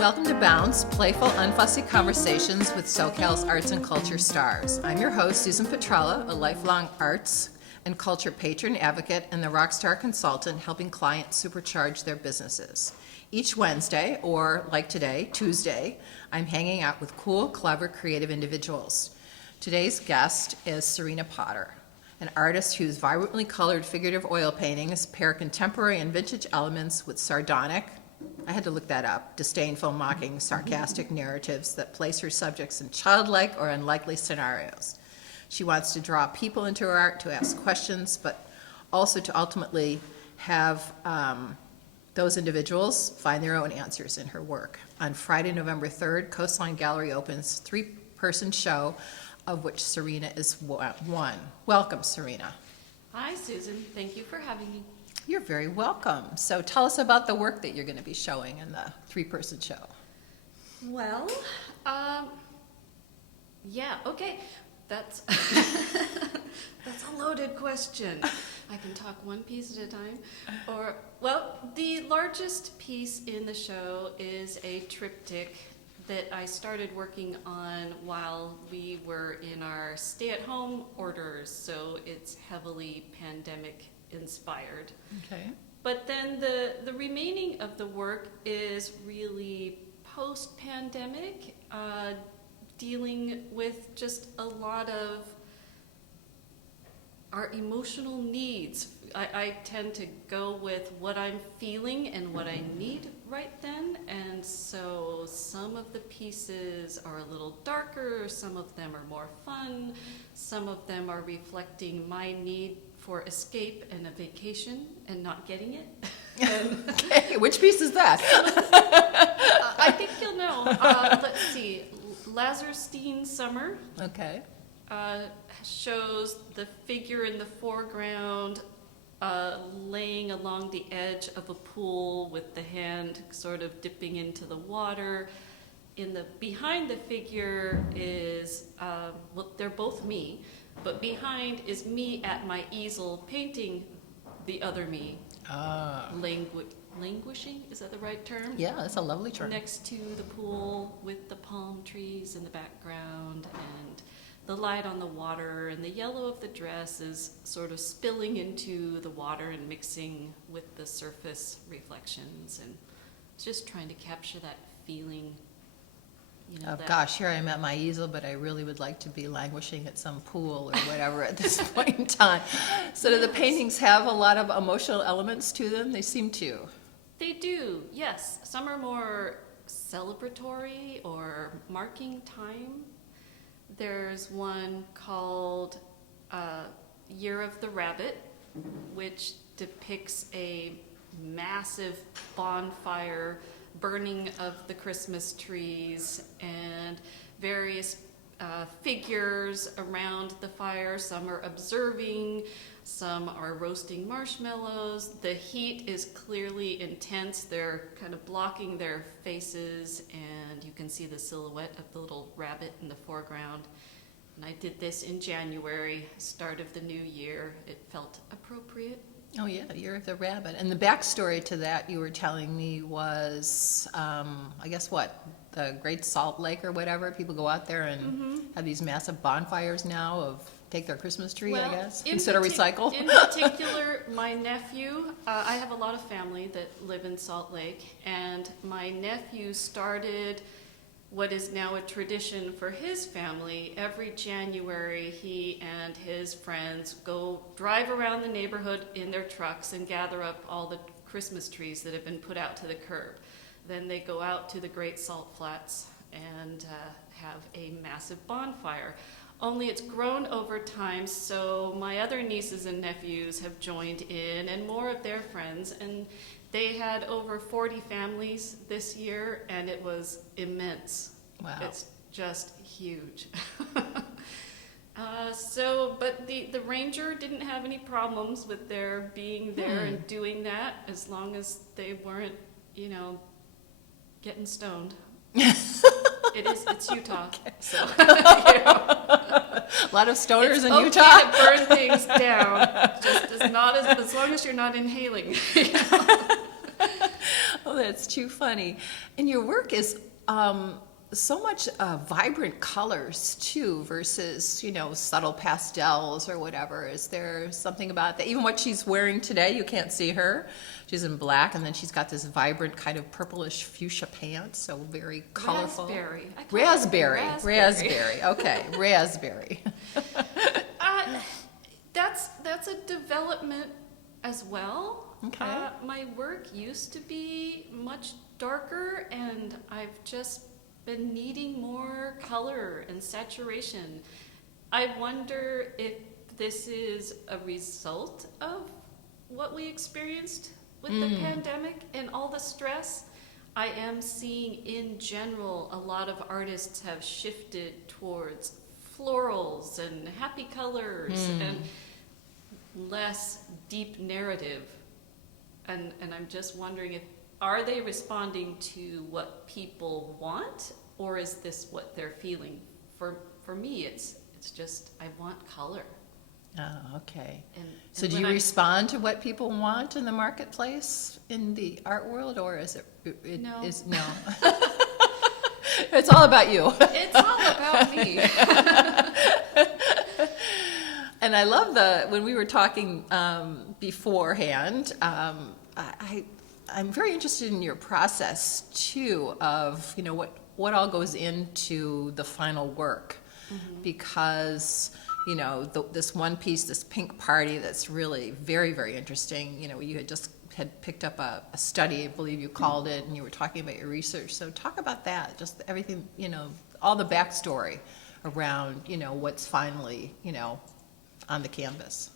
Welcome to Bounce, playful, unfussy conversations with SoCal's arts and culture stars. I'm your host, Susan Petrella, a lifelong arts and culture patron, advocate, and the rockstar consultant helping clients supercharge their businesses. Each Wednesday, or like today, Tuesday, I'm hanging out with cool, clever, creative individuals. Today's guest is Serena Potter, an artist whose vibrantly colored figurative oil paintings pair contemporary and vintage elements with sardonic, I had to look that up, disdainful, mocking, sarcastic narratives that place her subjects in childlike or unlikely scenarios. She wants to draw people into her art, to ask questions, but also to ultimately have those individuals find their own answers in her work. On Friday, November 3rd, Coastline Gallery opens a three-person show, of which Serena is one. Welcome, Serena. Hi, Susan. Thank you for having me. You're very welcome. So tell us about the work that you're going to be showing in the three-person show. Well, yeah, okay. That's that's a loaded question. I can talk one piece at a time. The largest piece in the show is a triptych that I started working on while we were in our stay-at-home orders, so it's heavily pandemic inspired. Okay. But then the remaining of the work is really post-pandemic, dealing with just a lot of our emotional needs. I tend to go with what I'm feeling and what I need right then, and so some of the pieces are a little darker, some of them are more fun, some of them are reflecting my need for escape and a vacation and not getting it. Okay, which piece is that? I think you'll know. Let's see. Lazarstein Summer Okay. shows the figure in the foreground laying along the edge of a pool with the hand sort of dipping into the water. Behind the figure is, they're both me, but behind is me at my easel painting the other me. Languishing, is that the right term? Yeah, that's a lovely term. Next to the pool with the palm trees in the background and the light on the water, and the yellow of the dress is sort of spilling into the water and mixing with the surface reflections, and just trying to capture that feeling. Gosh, here I'm at my easel, but I really would like to be languishing at some pool or whatever at this point in time. So do the paintings have a lot of emotional elements to them? They seem to. They do, yes. Some are more celebratory or marking time. There's one called Year of the Rabbit, which depicts a massive bonfire burning of the Christmas trees and various figures around the fire. Some are observing, some are roasting marshmallows. The heat is clearly intense. They're kind of blocking their faces, and you can see the silhouette of the little rabbit in the foreground. And I did this in January, start of the new year. It felt appropriate. Oh yeah, Year of the Rabbit. And the backstory to that you were telling me was, I guess what, the Great Salt Lake or whatever. People go out there and have these massive bonfires now take their Christmas tree, I guess, instead of recycle. In particular, my nephew, I have a lot of family that live in Salt Lake, and my nephew started what is now a tradition for his family. Every January, he and his friends go drive around the neighborhood in their trucks and gather up all the Christmas trees that have been put out to the curb. Then they go out to the Great Salt Flats and have a massive bonfire. Only it's grown over time, so my other nieces and nephews have joined in, and more of their friends, and they had over 40 families this year, and it was immense. Wow. It's just huge. But the ranger didn't have any problems with their being there and doing that, as long as they weren't, getting stoned. It's Utah. Okay. So, A lot of stoners in Utah. It's okay to burn things down, just as long as you're not inhaling. Oh, that's too funny. And your work is so much vibrant colors too, versus subtle pastels or whatever. Is there something about that? Even what she's wearing today, you can't see her. She's in black, and then she's got this vibrant kind of purplish fuchsia pants, so very colorful. Raspberry. I call it Raspberry. raspberry. Raspberry. Okay, raspberry. That's a development as well. Okay. My work used to be much darker, and I've just been needing more color and saturation. I wonder if this is a result of what we experienced with the pandemic and all the stress. I am seeing in general a lot of artists have shifted towards florals and happy colors and less deep narrative. And I'm just wondering, are they responding to what people want, or is this what they're feeling? For me, it's just, I want color. Oh, okay. And So do you respond to what people want in the marketplace in the art world, or is it No. no? It's all about you. It's all about me. And I love when we were talking beforehand, I'm very interested in your process too of, what all goes into the final work, because, this one piece, this pink party, that's really very, very interesting. You had picked up a study, I believe you called it, and you were talking about your research. So talk about that, just everything, all the backstory around, what's finally, on the canvas.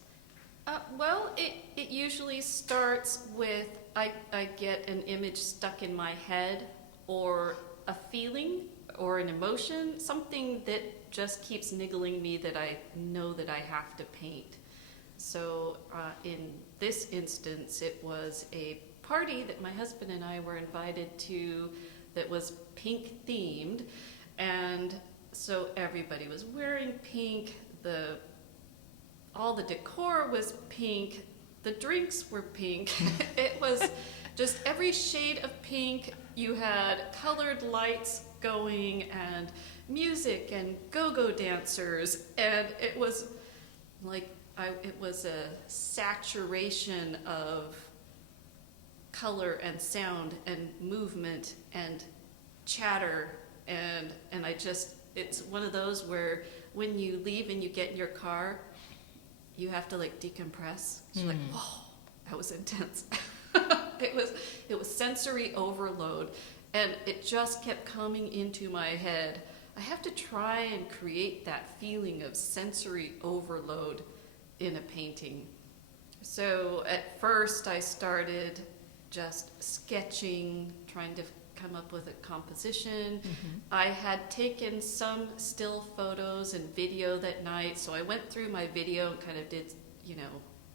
Well, it usually starts with I get an image stuck in my head, or a feeling or an emotion, something that just keeps niggling me that I know that I have to paint. So in this instance, it was a party that my husband and I were invited to that was pink themed, and so everybody was wearing pink. All the decor was pink. The drinks were pink. It was just every shade of pink. You had colored lights going and music and go-go dancers, and it was like it was a saturation of color and sound and movement and chatter, and it's one of those where when you leave and you get in your car, you have to decompress. You're like, whoa, that was intense. It was sensory overload, and it just kept coming into my head. I have to try and create that feeling of sensory overload in a painting. So at first I started just sketching, trying to come up with a composition. I had taken some still photos and video that night, so I went through my video and kind of did,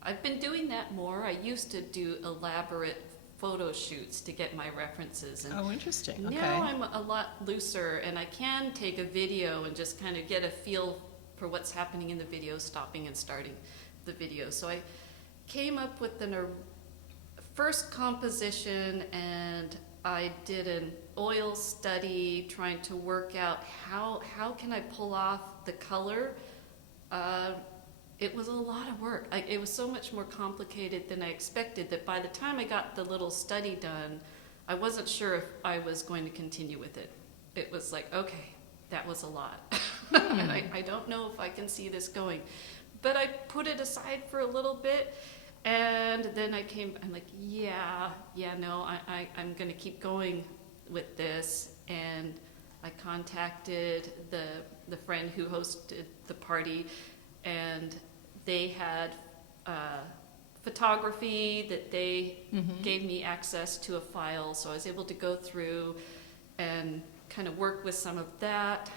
I've been doing that more. I used to do elaborate photo shoots to get my references. And oh, interesting. Okay. now I'm a lot looser, and I can take a video and just kind of get a feel for what's happening in the video, stopping and starting the video. So I came up with a first composition, and I did an oil study trying to work out how can I pull off the color. It was a lot of work. It was so much more complicated than I expected that by the time I got the little study done, I wasn't sure if I was going to continue with it. It was like, okay, that was a lot. And I don't know if I can see this going. But I put it aside for a little bit, and then I'm like, I'm going to keep going with this. And I contacted the friend who hosted the party, and they had photography that they gave me access to a file, so I was able to go through and kind of work with some of that.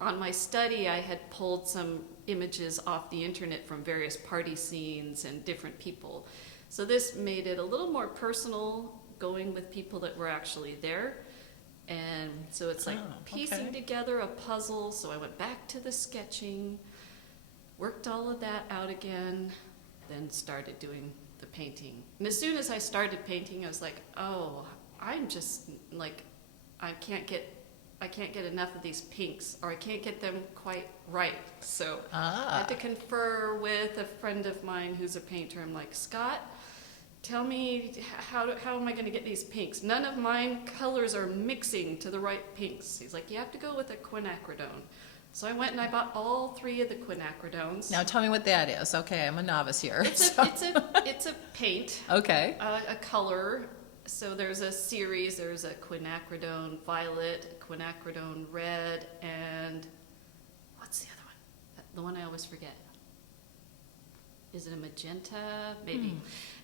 On my study, I had pulled some images off the internet from various party scenes and different people. So this made it a little more personal, going with people that were actually there. And so it's like piecing together a puzzle. So I went back to the sketching, worked all of that out again, then started doing the painting. And as soon as I started painting, I was like, oh, I'm just like, I can't get enough of these pinks, or I can't get them quite right. So I had to confer with a friend of mine who's a painter. I'm like, Scott, tell me how am I going to get these pinks? None of mine colors are mixing to the right pinks. He's like, you have to go with a quinacridone. So I went and I bought all 3 of the quinacridones. Now tell me what that is. Okay, I'm a novice here. It's so- a paint. Okay. A color. So there's a series. There's a quinacridone violet, quinacridone red, and what's the other one? The one I always forget. Is it a magenta? Maybe.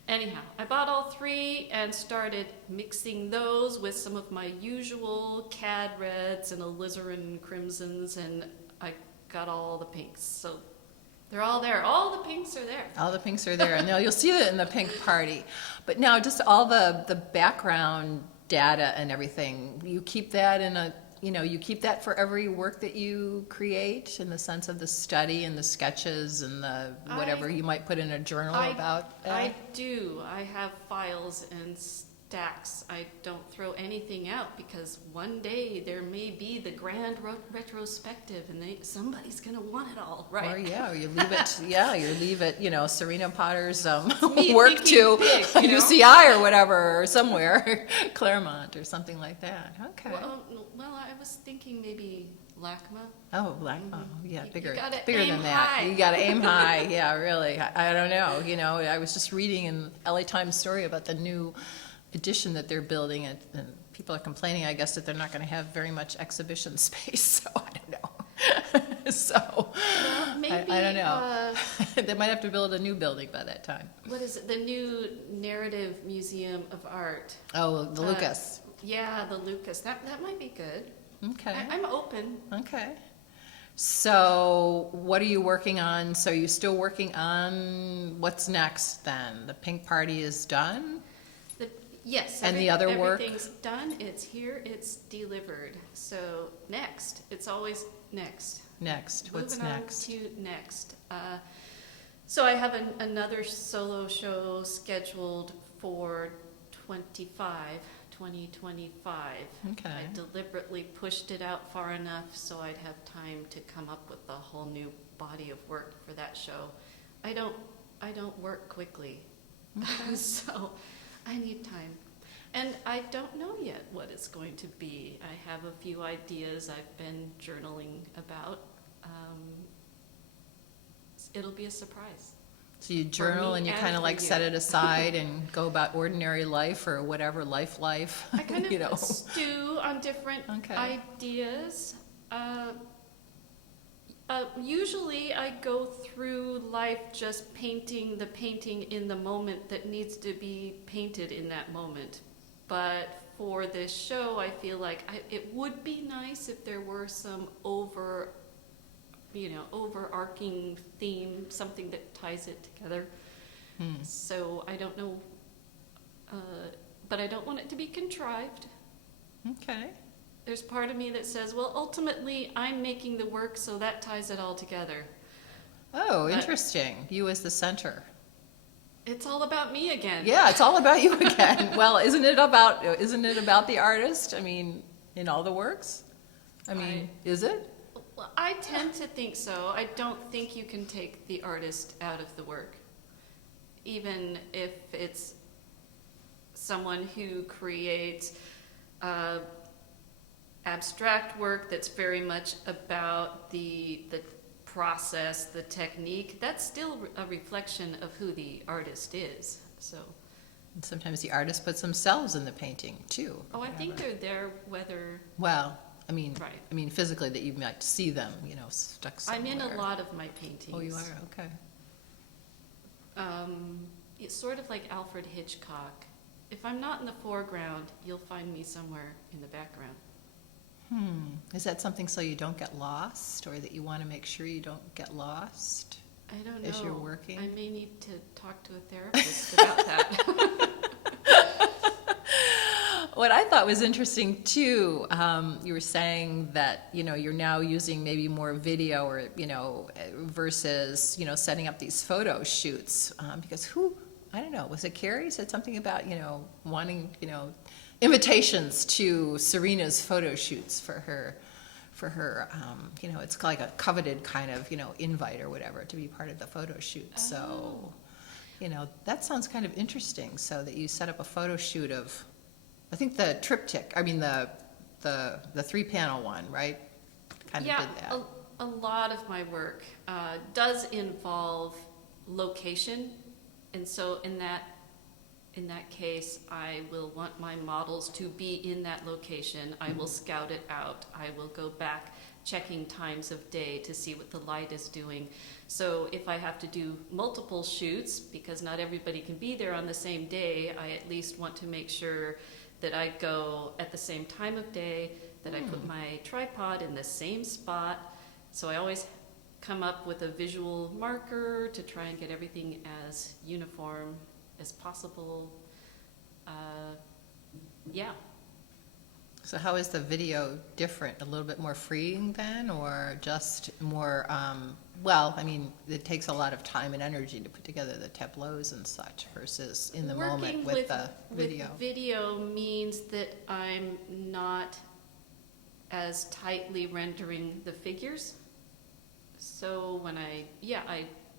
Anyhow, I bought all 3 and started mixing those with some of my usual cad reds and alizarin crimsons, and I got all the pinks. So they're all there. All the pinks are there. All the pinks are there. And now you'll see it in the pink party. But now just all the background data and everything, you keep that in a, you keep that for every work that you create in the sense of the study and the sketches and the whatever you might put in a journal about that? I do. I have files and stacks. I don't throw anything out because one day there may be the grand retrospective and somebody's going to want it all, right? Or you leave it, Serena Potter's me work thinking to big, UCI or whatever, or somewhere, Claremont or something like that. Okay. Well, I was thinking maybe LACMA. Oh, yeah, You bigger gotta than aim that. high. You got to aim high. Yeah, really. I don't know. I was just reading in LA Times story about the new addition that they're building, and people are complaining, I guess, that they're not going to have very much exhibition space. So I don't know. So Maybe, I don't know. They might have to build a new building by that time. what is it? The new Narrative Museum of Art. Oh, the Lucas. Yeah, the Lucas. That might be good. Okay. I'm open. Okay. So what are you working on? So you're still working on what's next then? The pink party is done? Yes. And the other work? Everything's done. It's here. It's delivered. So next. It's always next. Next. What's Moving next? on to next. So I have another solo show scheduled for 2025. Okay. I deliberately pushed it out far enough so I'd have time to come up with a whole new body of work for that show. I don't work quickly, so I need time. And I don't know yet what it's going to be. I have a few ideas I've been journaling about. It'll be a surprise. So you journal me and you and kind of for like you. set it aside and go about ordinary life or whatever, life. I kind of stew on different Okay. ideas. Usually I go through life just painting the painting in the moment that needs to be painted in that moment. But for this show, I feel like it would be nice if there were some overarching theme, something that ties it together. So I don't know, but I don't want it to be contrived. Okay. There's part of me that says, well, ultimately, I'm making the work, so that ties it all together. Oh, interesting. You as the center. It's all about me again. Yeah, it's all about you again. Well, isn't it about the artist? I mean, in all the works? Is it? Well, I tend to think so. I don't think you can take the artist out of the work, even if it's someone who creates abstract work that's very much about the process, the technique. That's still a reflection of who the artist is. So, And sometimes the artist puts themselves in the painting too. I think they're there whether. Well, Right. I mean physically that you might see them, stuck somewhere. I'm in a lot of my paintings. Oh, you are? Okay. It's sort of like Alfred Hitchcock. If I'm not in the foreground, you'll find me somewhere in the background. Is that something so you don't get lost, or that you want to make sure you don't get lost? I don't know. As you're working? I may need to talk to a therapist about that. What I thought was interesting too, you were saying that, you're now using maybe more video or, versus, setting up these photo shoots. Because I don't know, was it Carrie said something about, wanting, invitations to Serena's photo shoots for her, it's like a coveted kind of, invite or whatever to be part of the photo shoot. So, that sounds kind of interesting. So that you set up a photo shoot of, I think the triptych, I mean the 3-panel one, right? Kind of did that. A lot of my work does involve location, and so in that case, I will want my models to be in that location. I will scout it out. I will go back checking times of day to see what the light is doing. So if I have to do multiple shoots, because not everybody can be there on the same day, I at least want to make sure that I go at the same time of day, that I put my tripod in the same spot. So I always come up with a visual marker to try and get everything as uniform as possible. Yeah. So how is the video different? A little bit more freeing then, or just more, it takes a lot of time and energy to put together the tableaus and such versus in the moment with the video. With video means that I'm not as tightly rendering the figures. So when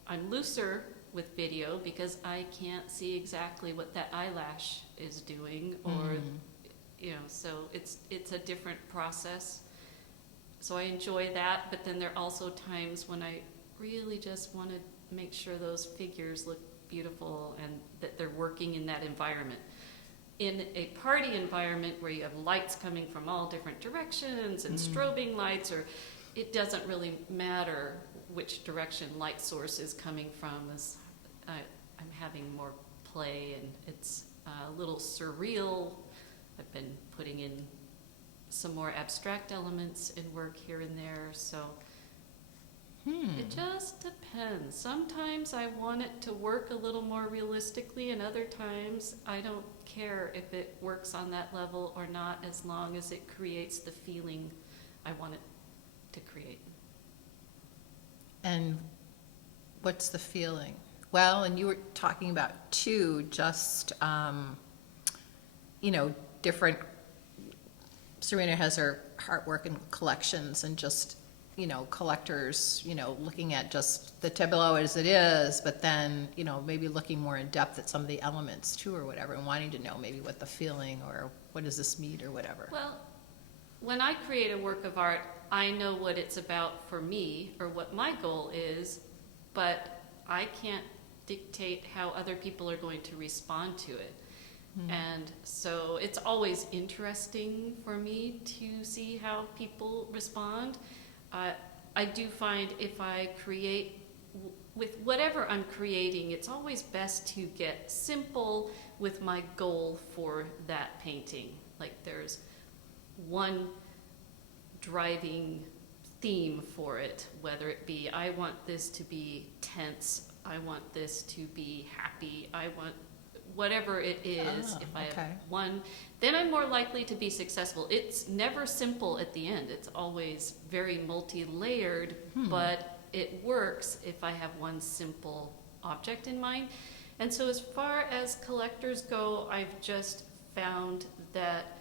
I'm looser with video because I can't see exactly what that eyelash is doing, or so it's a different process. So I enjoy that, but then there are also times when I really just want to make sure those figures look beautiful and that they're working in that environment. In a party environment where you have lights coming from all different directions and strobing lights, or it doesn't really matter which direction light source is coming from, as I'm having more play and it's a little surreal. I've been putting in some more abstract elements in work here and there, so it just depends. Sometimes I want it to work a little more realistically, and other times I don't care if it works on that level or not, as long as it creates the feeling I want it to create. And what's the feeling? Well, and you were talking about too, just, different, Serena has her artwork and collections, and just, collectors, looking at just the tableau as it is, but then, maybe looking more in depth at some of the elements too, or whatever, and wanting to know maybe what the feeling, or what does this mean, or whatever. Well, when I create a work of art, I know what it's about for me, or what my goal is, but I can't dictate how other people are going to respond to it. And so it's always interesting for me to see how people respond. I do find if I create, with whatever I'm creating, it's always best to get simple with my goal for that painting. Like there's one driving theme for it, whether it be I want this to be tense, I want this to be happy, I want whatever it is. If I have one, then I'm more likely to be successful. It's never simple at the end. It's always very multi-layered, but it works if I have one simple object in mind. And so as far as collectors go, I've just found that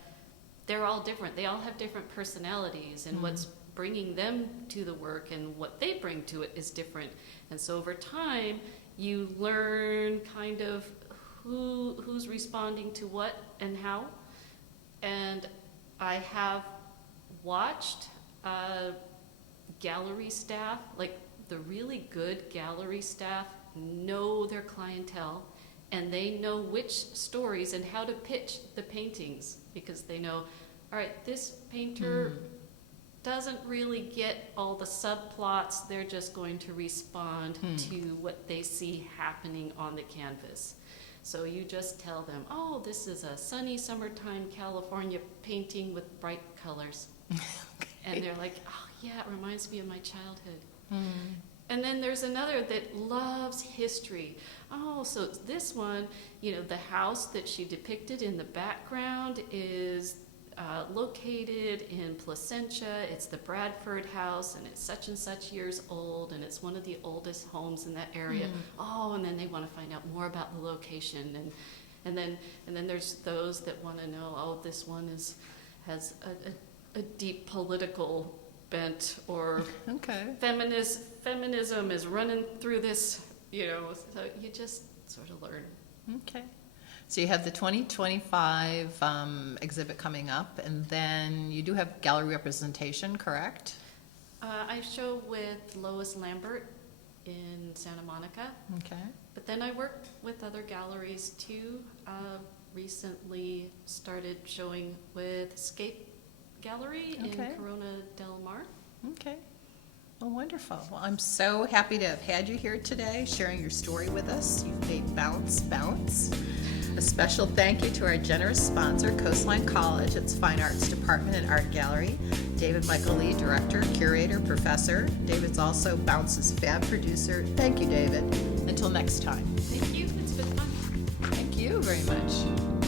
they're all different. They all have different personalities, and what's bringing them to the work and what they bring to it is different. And so over time, you learn kind of who's responding to what and how. And I have watched gallery staff, like the really good gallery staff know their clientele, and they know which stories and how to pitch the paintings, because they know, all right, this painter doesn't really get all the subplots. They're just going to respond to what they see happening on the canvas. So you just tell them, oh, this is a sunny summertime California painting with bright colors. And they're like, oh yeah, it reminds me of my childhood. And then there's another that loves history. Oh, so this one, the house that she depicted in the background is located in Placentia. It's the Bradford House, and it's such and such years old, and it's one of the oldest homes in that area. Oh, and then they want to find out more about the location, And then there's those that want to know, oh, this one has a deep political bent, or Okay. feminism is running through this, so you just sort of learn. Okay. So you have the 2025 exhibit coming up, and then you do have gallery representation, correct? I show with Lois Lambert in Santa Monica, Okay. but then I work with other galleries too. Recently started showing with Escape Gallery in Okay. Corona del Mar. Okay. Well, wonderful. Well, I'm so happy to have had you here today, sharing your story with us. You've made Bounce bounce. A special thank you to our generous sponsor, Coastline College, its Fine Arts Department and Art Gallery. David Michael Lee, Director, Curator, Professor. David's also Bounce's fab producer. Thank you, David. Until next time. Thank you. It's been fun. Thank you very much.